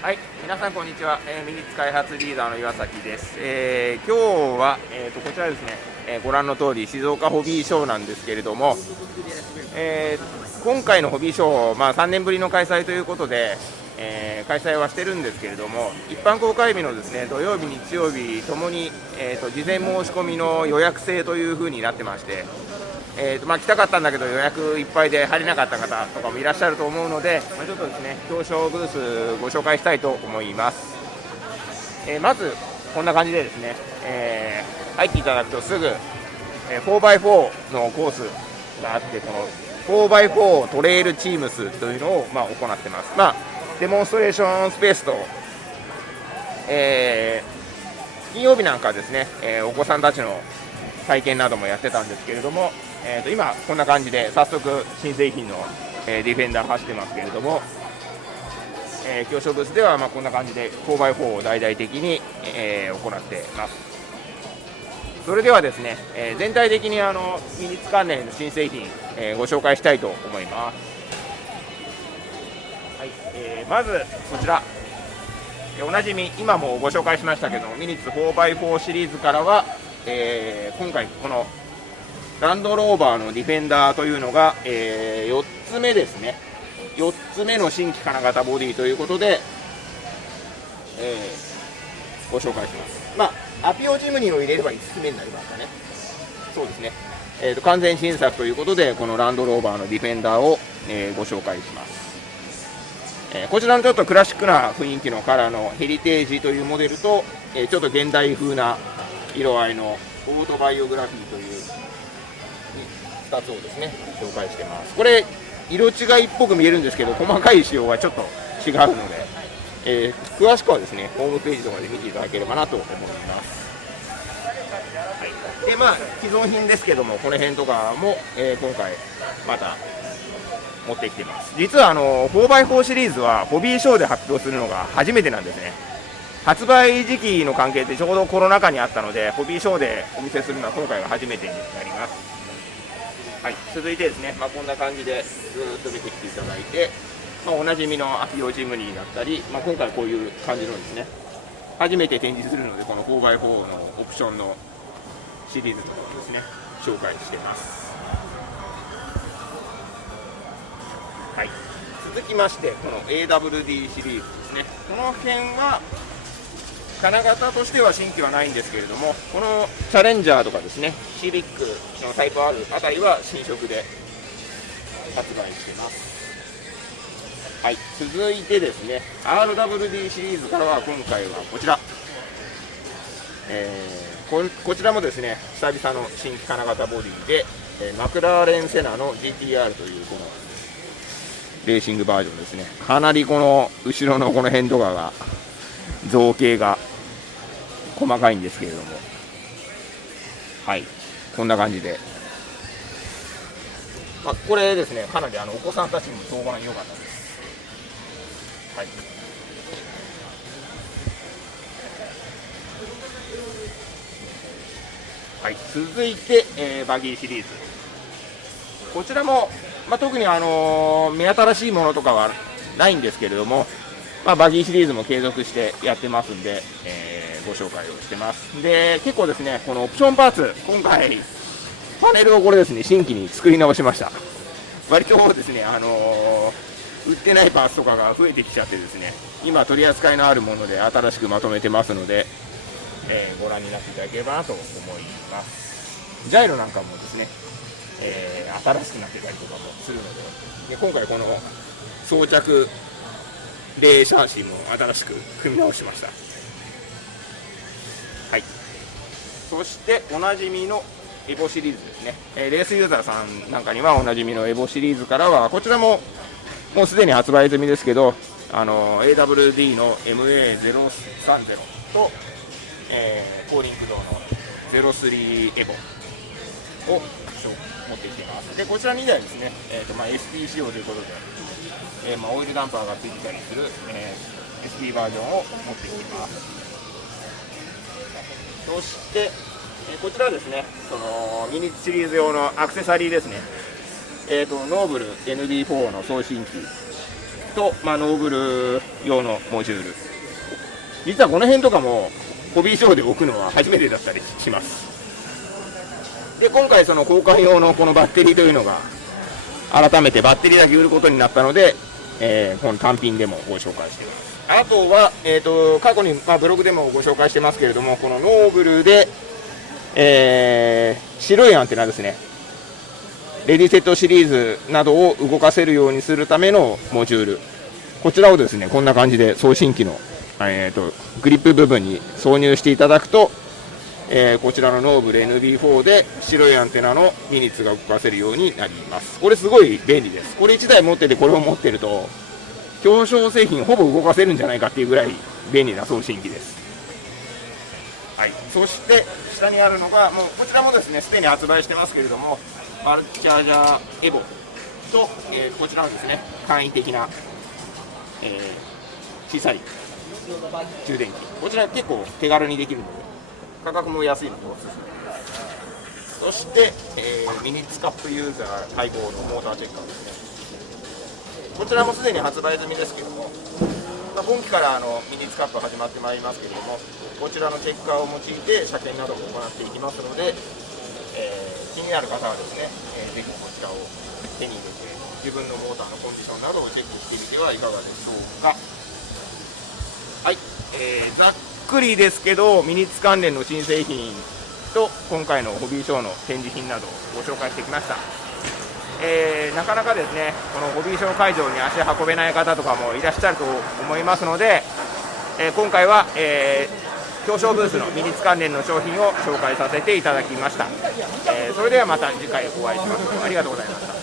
はい、皆さんこんにちは、ミニッツ開発リーダーの岩崎です。今日は、こちらですね、ご覧の通り静岡ホビーショーなんですけれども、今回のホビーショー、3年ぶりの開催ということで、開催はしてるんですけれども、一般公開日のですね土曜日、日曜日ともに、事前申し込みの予約制というふうになってまして、来たかったんだけど予約いっぱいで入れなかった方とかもいらっしゃると思うので、ちょっとですね表彰ブースご紹介したいと思います。まずこんな感じでですね、入っていただくとすぐ、4x4 のコースがあって、この 4x4 トレイルチームスというのを、行ってます。デモンストレーションスペースと、金曜日なんかですね、お子さんたちの体験などもやってたんですけれども、今こんな感じで早速新製品の、ディフェンダー走ってますけれども、表彰ブースではこんな感じで 4x4 を大々的に、行っています。それではですね、全体的にミニッツ関連の新製品、ご紹介したいと思います。はい、まずこちら、おなじみ今もご紹介しましたけどミニッツ 4x4 シリーズからは、今回このランドローバーのディフェンダーというのが、4つ目ですね。4つ目の新規金型ボディということで、ご紹介します。アピオジムニーを入れれば5つ目になりますかね。そうですね。完全新作ということでこのランドローバーのディフェンダーを、ご紹介します。こちらのちょっとクラシックな雰囲気のカラーのヘリテージというモデルと、ちょっと現代風な色合いのオートバイオグラフィーという2つをですね紹介してます。これ色違いっぽく見えるんですけど細かい仕様はちょっと違うので、詳しくはですねホームページとかで見ていただければなと思います。で既存品ですけどもこの辺とかも、今回また持ってきています。実は4x4 シリーズはホビーショーで発表するのが初めてなんですね。発売時期の関係でちょうどコロナ禍にあったのでホビーショーでお見せするのは今回が初めてになります。はい、続いてですね、こんな感じでずっと見てきていただいて、おなじみのアピオジムニーだったり、今回こういう感じのですね初めて展示するのでこの 4x4 のオプションのシリーズのところですね紹介しています。はい、続きましてこの AWD シリーズですね。この辺は金型としては新規はないんですけれども、このチャレンジャーとかですねシビックのタイプ R あたりは新色で発売しています。はい、続いてですね RWD シリーズからは今回はこちら、こちらもですね久々の新規金型ボディで、マクラーレンセナの GTR というこのレーシングバージョンですね。かなりこの後ろのこの辺とかが造形が細かいんですけれども、はい、こんな感じで、これですねかなりお子さんたちにも評判良かったです。はい、はい、続いて、バギーシリーズ、こちらも、特に目新しいものとかはないんですけれども、バギーシリーズも継続してやってますんで、ご紹介をしてます。で結構ですねこのオプションパーツ今回パネルをこれですね新規に作り直しました。割とですね売ってないパーツとかが増えてきちゃってですね今取り扱いのあるもので新しくまとめてますので、ご覧になっていただければなと思います。ジャイロなんかもですね、新しくなってたりとかもするので、今回この装着レーシャーシーも新しく組み直しました。はい、そしておなじみのエボシリーズですね、レースユーザーさんなんかにはおなじみのエボシリーズからはこちらももうすでに発売済みですけどAWD の MA030 と、コーリングドの03エボを持ってきています。でこちら2台ですね、SP 仕様ということで、オイルダンパーがついてたりする、SP バージョンを持ってきています。そして、こちらはですねそのミニシリーズ用のアクセサリーですね、ノーブル ND4 の送信機と、ノーブル用のモジュール、実はこの辺とかもホビーショーで置くのは初めてだったりします。で今回その交換用のこのバッテリーというのが改めてバッテリーだけ売ることになったので、この単品でもご紹介しています。あとは、過去に、ブログでもご紹介してますけれども、このノーブルで、白いアンテナですね、レディセットシリーズなどを動かせるようにするためのモジュール、こちらをですねこんな感じで送信機の、グリップ部分に挿入していただくと、こちらのノーブル NB4 で白いアンテナのミニッツが動かせるようになります。これすごい便利です。これ1台持っててこれを持ってると表彰製品ほぼ動かせるんじゃないかっていうぐらい便利な送信機です。はい、そして下にあるのがもうこちらもですねすでに発売してますけれども、マルチチャージャーエボと、こちらのですね簡易的な、小さい充電器、こちら結構手軽にできるので価格も安いのでおすすめです。そして、ミニッツカップユーザー待望のモーターチェッカーですね。こちらもすでに発売済みですけども、今期からミニッツカップ始まってまいりますけれども、こちらのチェッカーを用いて車検なども行っていきますので、気になる方はですね、ぜひこちらを手に入れて自分のモーターのコンディションなどをチェックしてみてはいかがでしょうか。はい、ざっくりですけどミニッツ関連の新製品と今回のホビーショーの展示品などをご紹介してきました。なかなかですねこのホビーショー会場に足運べない方とかもいらっしゃると思いますので、今回は、表彰ブースのミニッツ関連の商品を紹介させていただきました。それではまた次回お会いしましょう。ありがとうございました。